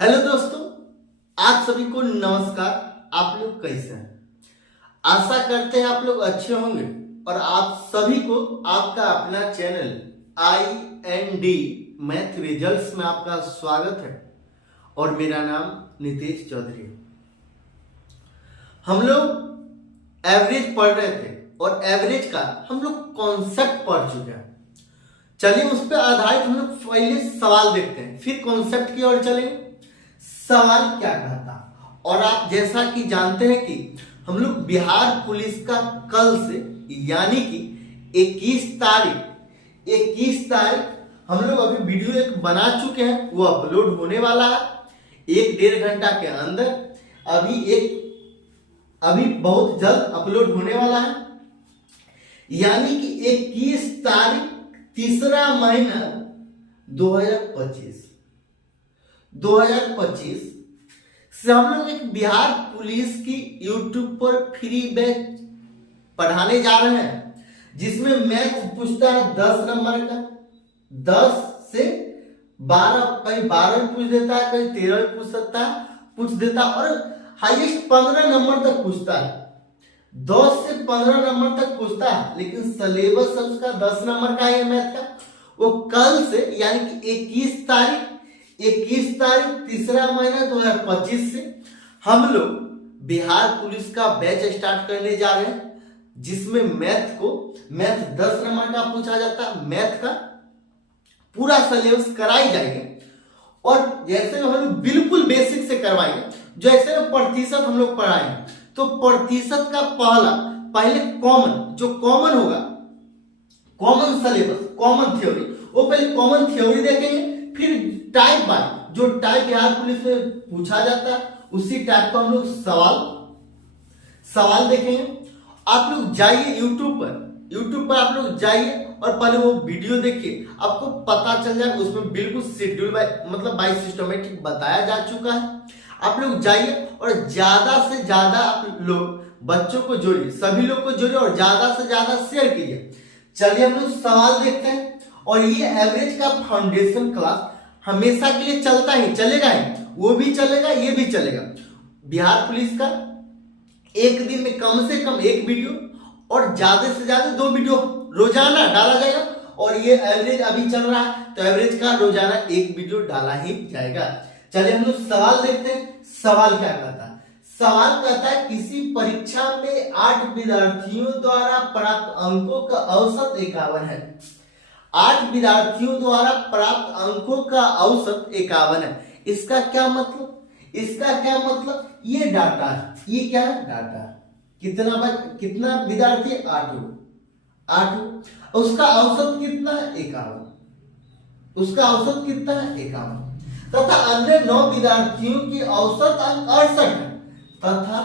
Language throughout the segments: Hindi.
हेलो दोस्तों, आप सभी को नमस्कार। आप लोग कैसे हैं? आशा करते हैं आप लोग अच्छे होंगे और आप सभी को आपका अपना चैनल IND मैथ रिजल्ट्स में आपका स्वागत है और मेरा नाम नितेश चौधरी है। हम लोग एवरेज पढ़ रहे थे और एवरेज का हम लोग कॉन्सेप्ट पढ़ चुके हैं। चलिए उस पर आधारित हम लोग पहले सवाल देखते हैं, फिर कॉन्सेप्ट की ओर चलेंगे। सवाल क्या कहता, और आप जैसा कि जानते हैं कि हम लोग बिहार पुलिस का कल से यानी कि 21 तारीख हम लोग अभी वीडियो एक बना चुके हैं, वो अपलोड होने वाला है 1-1.5 घंटा के अंदर। अभी बहुत जल्द अपलोड होने वाला है, यानी कि 21 तारीख तीसरा महीना 2025 से हम लोग एक बिहार पुलिस की यूट्यूब पर फ्री बैच पढ़ाने जा रहे हैं, जिसमें मैथ पूछता है 10 नंबर का, 10 से 12, कहीं 12 पूछ देता है, कहीं 13 पूछ देता है और हाईएस्ट 15 नंबर तक पूछता है। 10 से 15 नंबर तक पूछता है, लेकिन सिलेबस उसका 10 नंबर का है मैथ का। वो कल से यानी कि 21 तारीख तीसरा महीना 2025 से हम लोग बिहार पुलिस का बैच स्टार्ट करने जा रहे हैं, जिसमें मैथ 10 नंबर का पूछा जाता है। मैथ का पूरा सिलेबस कराई जाएगी और जैसे हम लोग बिल्कुल बेसिक से करवाएंगे, जैसे प्रतिशत हम लोग पढ़ाएंगे तो प्रतिशत का पहले कॉमन होगा, कॉमन सिलेबस, कॉमन थ्योरी, वो पहले कॉमन थ्योरी देखेंगे, फिर टाइप बाय जो टाइप बिहार पुलिस में पूछा जाता है उसी टाइप का हम लोग सवाल देखेंगे। आप लोग जाइए यूट्यूब पर आप लोग जाइए और पहले वो वीडियो देखिए, आपको पता चल जाएगा। उसमें बिल्कुल शेड्यूल बाय सिस्टमेटिक बताया जा चुका है। आप लोग जाइए और ज्यादा से ज्यादा आप लोग बच्चों को जोड़िए, सभी लोग को जोड़िए और ज्यादा से ज्यादा शेयर कीजिए। चलिए हम लोग सवाल देखते हैं। और ये एवरेज का फाउंडेशन क्लास हमेशा के लिए चलता ही चलेगा ही, वो भी चलेगा, ये भी चलेगा। बिहार पुलिस का एक दिन में कम से कम 1 वीडियो और ज्यादा से ज्यादा 2 वीडियो रोजाना डाला जाएगा। और ये एवरेज अभी चल रहा है तो एवरेज का रोजाना 1 वीडियो डाला ही जाएगा। चलिए हम लोग सवाल देखते हैं। सवाल क्या कहता है? सवाल कहता है किसी परीक्षा में 8 विद्यार्थियों द्वारा प्राप्त अंकों का औसत 51 है। 8 विद्यार्थियों द्वारा प्राप्त अंकों का औसत 51 है। इसका क्या मतलब? ये डाटा है। ये क्या है? डाटा है। कितना विद्यार्थी? 8। उसका औसत कितना है? 51। उसका औसत कितना है? 51। तथा अन्य 9 विद्यार्थियों की औसत अंक 68 है। तथा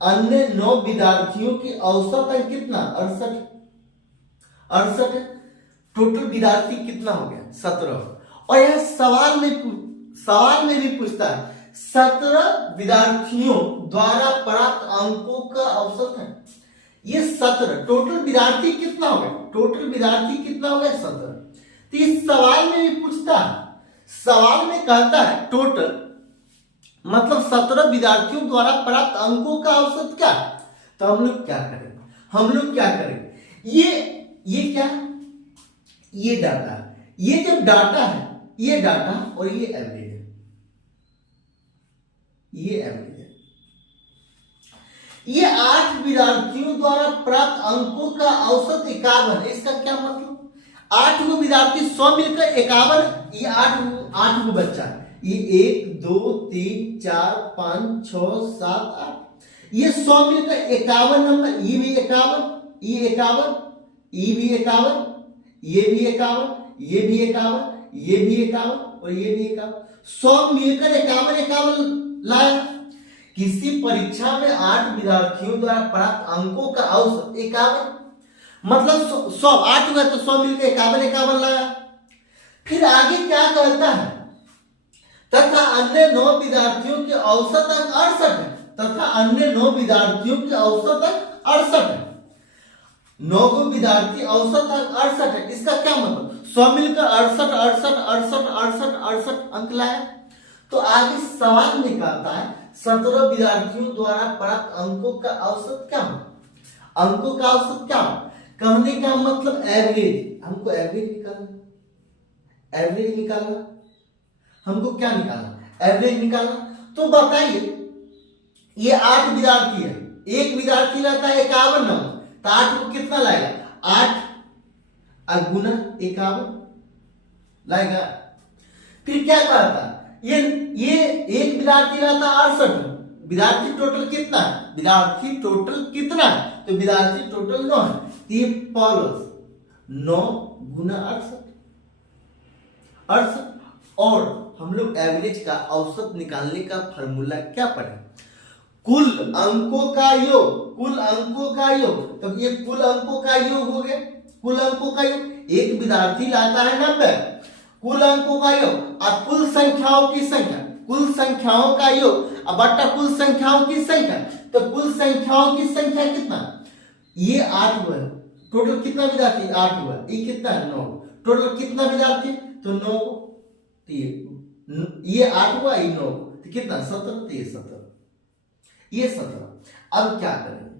अन्य 9 विद्यार्थियों की औसत अंक कितना? 68 है। टोटल विद्यार्थी कितना हो गया? 17। और यह सवाल में भी पूछता है 17 विद्यार्थियों द्वारा प्राप्त अंकों का औसत है। ये 17 टोटल विद्यार्थी कितना हो गया? 17। तो इस सवाल में भी पूछता है, सवाल में कहता है टोटल मतलब 17 विद्यार्थियों द्वारा प्राप्त अंकों का औसत क्या है? तो हम लोग क्या करेंगे? ये क्या है? ये डाटा है। ये जो डाटा है, ये डाटा और ये एवरेज है। ये 8 विद्यार्थियों द्वारा प्राप्त अंकों का औसत 51 है। इसका क्या मतलब? 8 को विद्यार्थी 100 मिलकर 51, ये 8 को बच्चा है। ये 1 2 3 4 5 6 7 8, ये 100 मिलकर 51 नंबर। ये भी 51, ये 51, ये भी 51, ये भी 51, ये भी 51, ये भी 51 और ये भी 51। 100 मिलकर 51 लाया। किसी परीक्षा में 8 विद्यार्थियों द्वारा प्राप्त अंकों का औसत 51, मतलब 100 8 हुआ तो 100 मिलकर 51 लाया। फिर आगे क्या कहता है? तथा अन्य 9 विद्यार्थियों के औसत अंक 68 है। तथा अन्य 9 विद्यार्थियों के औसत अंक 68 है। 9 को विद्यार्थी औसत अंक 68 है। इसका क्या मतलब? 100 मिलकर 68 अंक लाया। तो आगे सवाल निकालता है 17 विद्यार्थियों द्वारा प्राप्त अंकों का औसत क्या हो। अंकों का औसत क्या हो, कहने का मतलब एवरेज। हमको एवरेज निकालना, एवरेज निकालना, हमको क्या निकालना, एवरेज निकालना। तो बताइए, ये 8 विद्यार्थी है, एक विद्यार्थी लाता है 51 नंबर, तो 8 को कितना लाएगा, 8 और गुना 51 लाएगा। फिर क्या कहता है, ये एक विद्यार्थी लाता है 68, विद्यार्थी टोटल कितना है, विद्यार्थी टोटल कितना है, तो विद्यार्थी टोटल 9 है, तो ये प्लस 9 गुना 68। और हम लोग एवरेज का औसत निकालने का फॉर्मूला क्या पढ़े, कुल अंकों का योग, कुल अंकों का योग। तो ये कुल अंकों का योग हो गया, कुल अंकों का योग। एक विद्यार्थी लाता है 90, कुल अंकों का योग और कुल संख्याओं की संख्या, कुल संख्याओं का योग और बट्टा कुल संख्याओं की संख्या। तो कुल संख्याओं की संख्या कितना, ये 8 हुआ, टोटल कितना विद्यार्थी 8 हुआ, ये कितना है 9, टोटल कितना विद्यार्थी तो 9, ये 8 हुआ, ये 9, तो कितना 17, तो ये 17, ये 17। अब क्या करेंगे,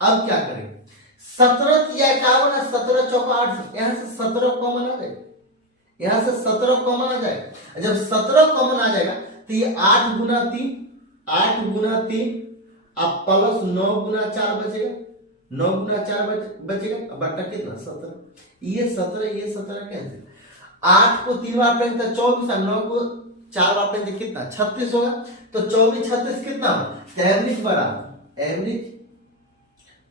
अब क्या करेंगे, 17 या 51, 17 चौका 8, यहां से 17 कॉमन आ जाएगा, यहां से 17 कॉमन आ जाएगा। जब 17 कॉमन आ जाएगा तो ये 8 गुना 3, 8 गुना 3 अब प्लस 9 गुना 4 बचेगा, 9 गुना 4 बचेगा, बट्टा कितना 17, ये 17, ये 17 कैंसिल। 8 को 3 बार पढ़ेंगे तो 24, 9 को 4 बार पढ़ेंगे कितना 36 होगा, तो 24 36 कितना होगा, एवरेज बराबर एवरेज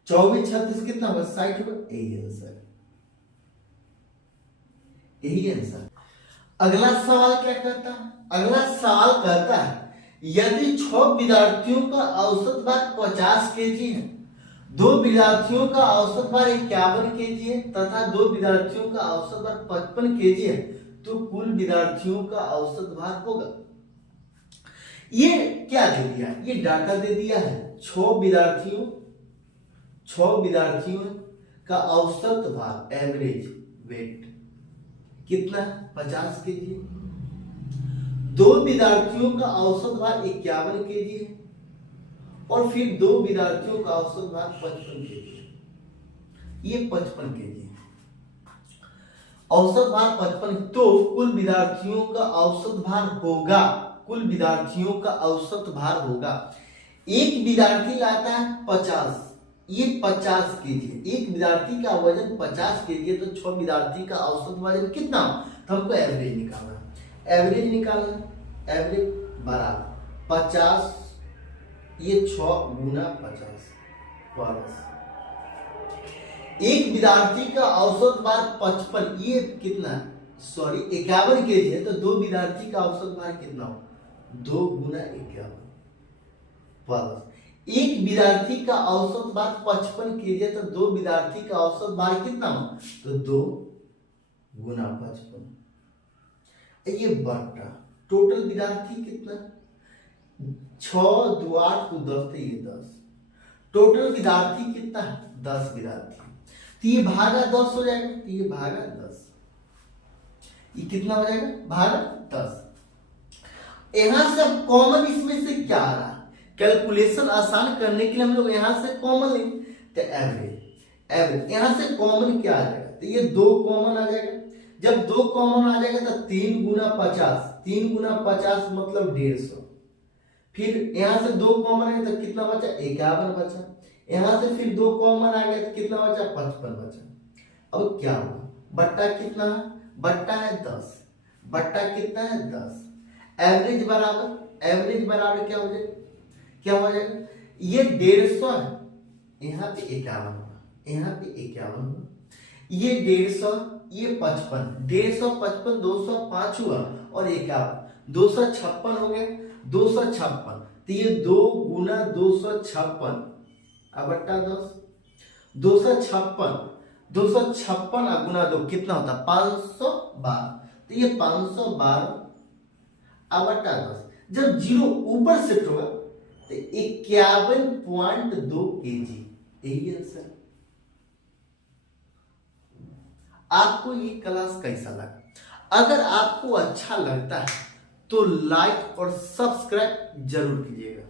24 36 कितना होगा 60 होगा, यही आंसर, यही आंसर। अगला सवाल क्या कहता है, अगला सवाल कहता है यदि 6 विद्यार्थियों का औसत भार 50 केजी है, 2 विद्यार्थियों का औसत भार 51 केजी है तथा 2 विद्यार्थियों का औसत भार 55 केजी है, तो कुल विद्यार्थियों का औसत भार होगा। ये क्या दे दिया, ये डाटा दे दिया है 6 विद्यार्थियों का औसत भार एवरेज वेट कितना 50 केजी, 2 विद्यार्थियों का औसत भार 51 केजी है और फिर 2 विद्यार्थियों का औसत भार 55 केजी है, ये 55 केजी है, औसत भार 55। तो कुल विद्यार्थियों का औसत भार होगा, कुल विद्यार्थियों का औसत भार होगा, एक विद्यार्थी लाता है 50, ये 50 केजी है, एक विद्यार्थी का वजन 50 केजी है, तो 6 विद्यार्थी का औसत वजन कितना हो, तो हमको एवरेज निकालना, एवरेज निकालना, एवरेज बराबर 50, ये 6 गुना 50 प्लस एक विद्यार्थी का औसत भार 55, ये कितना सॉरी 51 केजी है, तो 2 विद्यार्थी का औसत भार कितना हो 2 गुना 51 प्लस एक विद्यार्थी का औसत भार 55 केजी है, तो 2 विद्यार्थी का औसत भार कितना हो, तो 2 गुना 55, ये बट्टा टोटल विद्यार्थी कितना 6 2 8 को 10, तो ये 10, टोटल विद्यार्थी कितना है 10 विद्यार्थी, तो ये भागा 10 हो जाएगा, तो ये भागा 10, ये कितना हो जाएगा भागा 10। यहां से अब कॉमन इसमें से क्या आ रहा है, कैलकुलेशन आसान करने के लिए हम लोग यहां से कॉमन लेंगे, तो एवरेज, एवरेज यहां से कॉमन क्या आ जाएगा, तो ये 2 कॉमन आ जाएगा, जब 2 कॉमन आ जाएगा तो 3 गुना 50, 3 गुना 50 मतलब 150, फिर यहां से 2 कॉमन है तो कितना बचा 51 बचा, यहां से फिर 2 कॉमन आ गया तो कितना बचा 55 बचा। अब क्या होगा, बट्टा कितना है, बट्टा है 10, बट्टा कितना है 10, एवरेज बराबर, एवरेज बराबर क्या हो जाएगा, क्या हो जाएगा, ये 150 है, यहाँ पे 51 होगा, यहाँ पे 51 होगा, ये 150, ये 55, 150 55 205 हुआ और 51 256 हो गया, 256, तो ये 2 गुना 256 अब बट्टा 10, 256 गुना 2 कितना होता 512, तो ये 512 अब बट्टा 10, जब 0 ऊपर शिफ्ट होगा तो 51.2 केजी, यही आंसर। आपको ये क्लास कैसा लगा, अगर आपको अच्छा लगता है तो लाइक और सब्सक्राइब जरूर कीजिएगा।